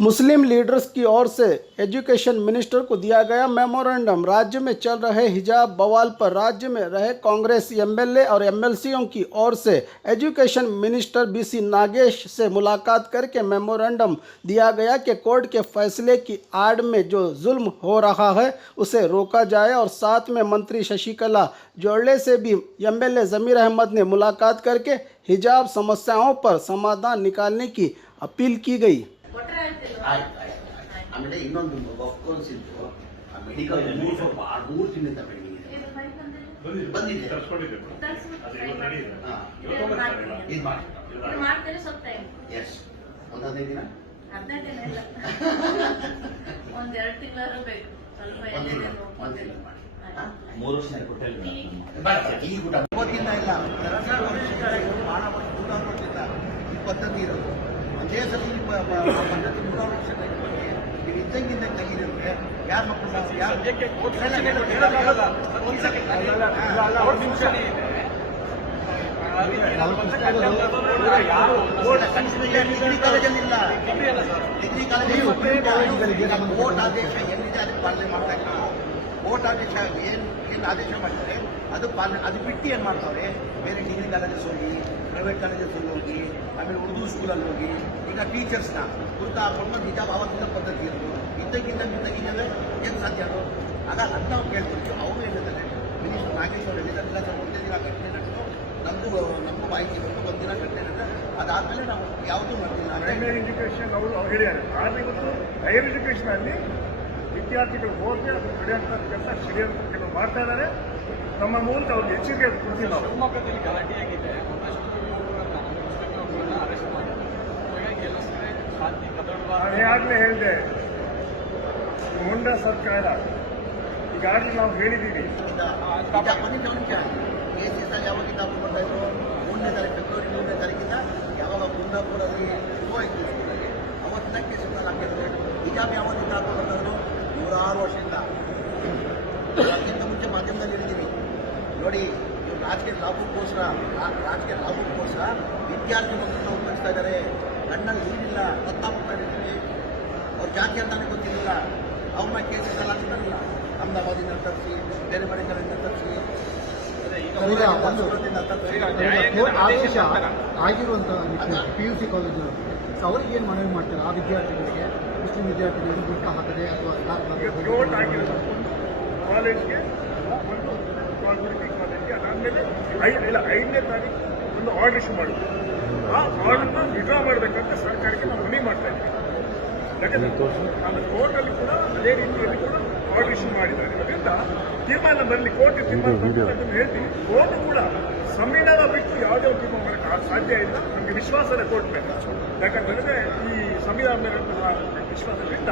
मुस्लिम leaders की ओर से education minister को दिया गया मेमोरेंडम। राज्य में चल रहे हिजाब बवाल पर राज्य में रहे कांग्रेस एमएलए और एमएलसीओं की ओर से एजुकेशन मिनिस्टर बीसी नागेश से मुलाकात करके मेमोरेंडम दिया गया कि कोर्ट के फैसले की आड़ में जो जुल्म हो रहा है उसे रोका जाए। और साथ में मंत्री शशिकला जोड़ले से भी एमएलए ज़मीर अहमद ने मुलाकात करके हिजाब समस्याओं पर समाधान निकालने की अपील की गई। ಆಮೇಲೆ ಇನ್ನೊಂದು ಅಫ್ಕೋರ್ಸ್ ಇತ್ತು ಆ ಮೆಡಿಕಲ್ ಮೂರು ತಿಂಗಳಿಂದ ಬೆಳಿಗ್ಗೆ ಬಂದಿದೆ ಇದು ಮಾಡಿ ಎಸ್ ಒಂದು 15 ದಿನ ಒಂದೆರಡು ತಿಂಗಳು ಬೇಕು ಮೂರು ವರ್ಷ ಈ ಕೂಟ ಗೊತ್ತಿಲ್ಲ ಇಲ್ಲ ಬಹಳ ದೂರ ನೋಡ್ತಿಲ್ಲ ಈ ಪದ್ಧತಿ ಇರೋದು ಒಂದೇ ಸತಿ ಪದ್ಧತಿ 3 ವರ್ಷ ನೀವು ಇದ್ದಂಗಿಂದ ತೆಗೀರಿದ್ರೆ ಯಾರ ಮಕ್ಕಳು ಯಾರು ಡಿಗ್ರಿ ಕಾಲೇಜಲ್ಲಿಲ್ಲ ಡಿಗ್ರಿ ಕಾಲೇಜಲ್ಲಿ ಕೋರ್ಟ್ ಆದೇಶ ಎಲ್ಲಿದೆ ಅದಕ್ಕೆ ಪಾಲನೆ ಮಾಡ್ತಾ ಇಲ್ಲ. ಕೋರ್ಟ್ ಆದೇಶ ಏನು ಆದೇಶ ಮಾಡ್ತಾರೆ ಅದು ಪಾಲನೆ ಅದು ಬಿಟ್ಟು ಏನು ಮಾಡ್ತಾವ್ರೆ ಬೇರೆ ಡಿಗ್ರಿ ಕಾಲೇಜಸ್ ಹೋಗಿ ಪ್ರೈವೇಟ್ ಕಾಲೇಜಸ್ ಹೋಗಿ ಆಮೇಲೆ ಉರ್ದು ಸ್ಕೂಲಲ್ಲಿ ಹೋಗಿ ಈಗ ಟೀಚರ್ಸ್ನ ಕುರ್ತಾ ಹಾಕೊಂಡು ನಿಜ ಆವತ್ತಿನ ಪದ್ಧತಿ ಇರೋದು ಇದ್ದಕ್ಕಿಂತ ತೆಗಿದ್ರೆ ಏನು ಸಾಧ್ಯ ಅದು ಆಗ ಅದು ನಾವು ಕೇಳ್ತಿರ್ತೀವಿ. ಅವರು ಏನಿದ್ದಾರೆ ಮಿನಿಸ್ಟರ್ ನಾಗೇಶ್ ಅವರು ಹೇಳಿದ್ದಾರೆ ಇಲ್ಲ ಸರ್ ಒಂದೇ ದಿನ ಘಟನೆ ನಡೆದು ನಮಗೂ ಮಾಹಿತಿ ಬಂದು ಒಂದಿನ ಘಟನೆ ನಡೆದ್ರೆ ಅದಾದಮೇಲೆ ನಾವು ಯಾವುದೂ ಮಾಡ್ತಿಲ್ಲ. ಪ್ರೈಮರಿ ಎಜುಕೇಷನ್ ಅವರು ಹೇಳಿದ್ದಾರೆ. ಆದರೆ ಇವತ್ತು ಹೈಯರ್ ಎಜುಕೇಷನ್ ಅಲ್ಲಿ ವಿದ್ಯಾರ್ಥಿಗಳು ಹೋದ್ರೆ ಅದು ನಡೆಯುವಂಥ ಕೆಲಸ ಸರಿಯಾದ ಕೆಲವು ಮಾಡ್ತಾ ಇದ್ದಾರೆ. ನಮ್ಮ ಮೂಲಕ ಅವ್ರಿಗೆ ಎಚ್ಚರಿಕೆ ಕೊಡ್ತೀವಿ ನಾವು. ಶಿವಮೊಗ್ಗದಲ್ಲಿ ಗಲಾಟೆಯಾಗಿದೆ. ನಾನು ಈಗಾಗಲೇ ಹೇಳಿದೆ, ಮುಂಡ ಸರ್ಕಾರ ಈಗಾಗಲೇ ನಾವು ಹೇಳಿದ್ದೀವಿ. ಕೇಸಲ್ಲಿ ಯಾವಾಗ ಕಿತಾಬ್ ಬರ್ತಾ ಇದ್ರು 3ನೇ ತಾರೀಕು ಫೆಬ್ರವರಿ 3ನೇ ತಾರೀಕಿಂದ ಯಾವಾಗ ಕುಂದಾಪುರಲ್ಲಿ ಶುರುವಾಯಿತು ಸ್ಕೂಲಲ್ಲಿ ಅವತ್ತಿನ ಕೇಸಲ್ಲಿ ಹಾಕಿದ್ರು. ಹಿಜಾಬ್ ಯಾವತ್ತಿಂದ ಹಾಕೊಂಡು ಬರ್ತಾಯಿದ್ರು 106 ವರ್ಷದಿಂದ. ಅದಕ್ಕಿಂತ ಮುಂಚೆ ಮಾಧ್ಯಮದಲ್ಲಿ ಹೇಳಿದ್ದೀವಿ ನೋಡಿ, ಇವರು ರಾಜಕೀಯ ಲಾಭಕ್ಕೋಸ್ಕರ ವಿದ್ಯಾರ್ಥಿ ಮಕ್ಕಳನ್ನ ಉಪಯೋಗಿಸ್ತಾ ಇದ್ದಾರೆ. ಕಣ್ಣಲ್ಲಿ ನೀರಿಲ್ಲ, ತತ್ತಾಪಡ್ತಾ ಇದ್ದೀವಿ. ಅವ್ರ ಜಾತಿ ಅಂತಾನೆ ಗೊತ್ತಿರಲಿಲ್ಲ. ಅವ್ರನ್ನ ಕೇಸಲ್ಲಿ ಹಾಕಿದಾರಲ್ಲ, ಅಹಮದಾಬಾದಿಂದ ತರಿಸಿ ಬೇರೆ ಮನೆಗಳಿಂದ ತರಿಸಿ ಆದೇಶ ಆಗಿರುವಂತಹ PUC ಕಾಲೇಜು ಅವ್ರಿಗೆ ಏನು ಮನವಿ ಮಾಡ್ತಾರೆ ಆ ವಿದ್ಯಾರ್ಥಿಗಳಿಗೆ, ಮುಸ್ಲಿಂ ವಿದ್ಯಾರ್ಥಿಗಳಿಗೆ ಬುಕ್ಕ ಹಾಕದೆ ಅಥವಾ ಕೋರ್ಟ್ ಆಗಿರೋದು ಕಾಲೇಜ್ಗೆ ಒಂದು ಕಾಲೇಜ್ಗೆ ಅದಾದಮೇಲೆ 5ನೇ ತಾರೀಕು ಒಂದು ಆರ್ಡರ್ ಇಶ್ಯೂ ಮಾಡೋದು. ಆ ಆರ್ಡರ್ನ ವಿಡ್ರಾ ಮಾಡಬೇಕಂತ ಸರ್ಕಾರಕ್ಕೆ ನಾವು ಮನವಿ ಮಾಡ್ತಾ ಇದ್ದೀವಿ. ಯಾಕಂದ್ರೆ ಆಮೇಲೆ ಕೋರ್ಟಲ್ಲಿ ಕೂಡ ಅದೇ ರೀತಿಯಲ್ಲಿ ಕೂಡ ಆರ್ಡರ್ ಇಶ್ಯೂ ಮಾಡಿದ್ದಾರೆ. ಅದರಿಂದ ತೀರ್ಮಾನ ಬರಲಿ, ಕೋರ್ಟ್ ತೀರ್ಮಾನ ಹೇಳ್ತೀವಿ. ಕೋರ್ಟ್ ಕೂಡ ಸಂವಿಧಾನ ಬಿಟ್ಟು ಯಾವುದೇ ತೀರ್ಮಾನ ಮಾಡೋಕ್ಕೆ ಸಾಧ್ಯ ಇಲ್ಲ. ನಮಗೆ ವಿಶ್ವಾಸದ ಕೋರ್ಟ್ ಮೇಲೆ, ಯಾಕಂತಂದ್ರೆ ಈ ಸಂವಿಧಾನ ಮೇಲೆ ವಿಶ್ವಾಸದಿಂದ